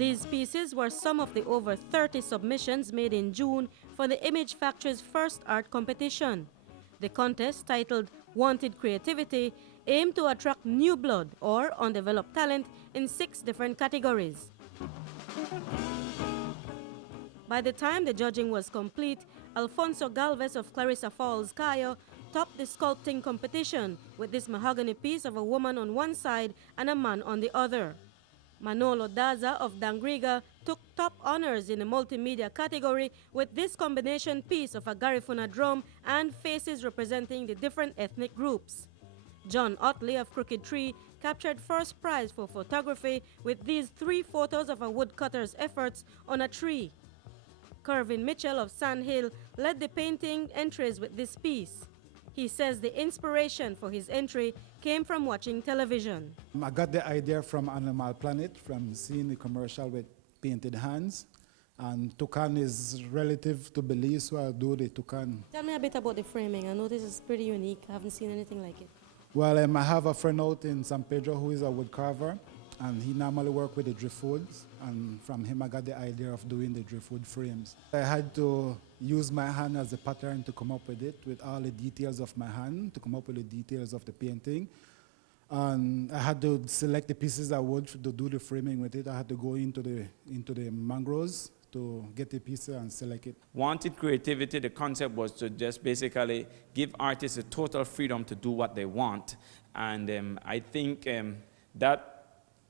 These pieces were some of the over 30 submissions made in June for the Image Factory's first art competition. The contest, titled Wanted Creativity, aimed to attract new blood or undeveloped talent in 6 different categories. By the time the judging was complete, Alfonso Galvez of Clarissa Falls, Cayo, topped the sculpting competition with this mahogany piece of a woman on one side and a man on the other. Manolo Daza of Dangriga took top honors in the multimedia category with this combination piece of a Garifuna drum and faces representing the different ethnic groups. John Otley of Crooked Tree captured first prize for photography with these 3 photos of a woodcutter's efforts on a tree. Kervin Mitchell of Sand Hill led the painting entries with this piece. He says the inspiration for his entry came from watching television. I got the idea from Animal Planet, from seeing the commercial with painted hands. And toucan is relative to Belize, so I'll do the toucan. Tell me a bit about the framing. I know this is pretty unique. I haven't seen anything like it. Well, I have a friend out in San Pedro who is a wood carver, and he normally works with the driftwoods, and from him I got the idea of doing the driftwood frames. I had to use my hand as a pattern to come up with it, with all the details of my hand, to come up with the details of the painting. And I had to select the pieces of wood to do the framing with it. I had to go into the mangroves to get the piece and select it. Wanted Creativity, the concept was to just basically give artists a total freedom to do what they want. And I think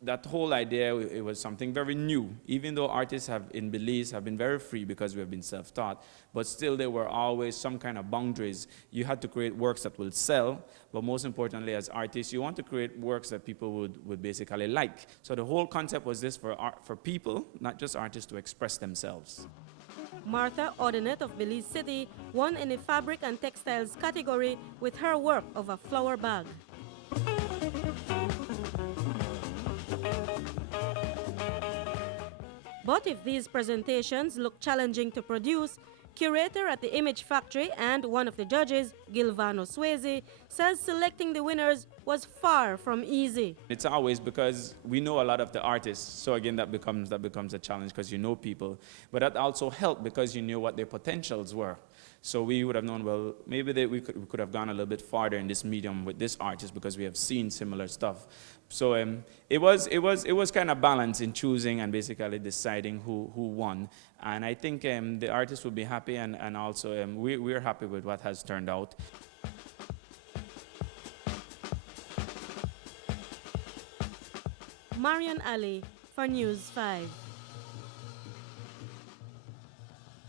that whole idea, it was something very new. Even though artists in Belize have been very free because we have been self-taught, but still there were always some kind of boundaries. You had to create works that will sell, but most importantly as artists, you want to create works that people would basically like. So the whole concept was this for people, not just artists, to express themselves. Martha Ordonette of Belize City won in the fabric and textiles category with her work of a flower bag. But if these presentations look challenging to produce, curator at the Image Factory and one of the judges, Gilvano Swayze, says selecting the winners was far from easy. It's always because we know a lot of the artists, so again that becomes a challenge because you know people. But that also helped because you knew what their potentials were. So we would have known, well, maybe we could have gone a little bit farther in this medium with this artist because we have seen similar stuff. So it was kind of balanced in choosing and basically deciding who won. And I think the artists will be happy, and also we're happy with what has turned out. Marian Ali for News 5.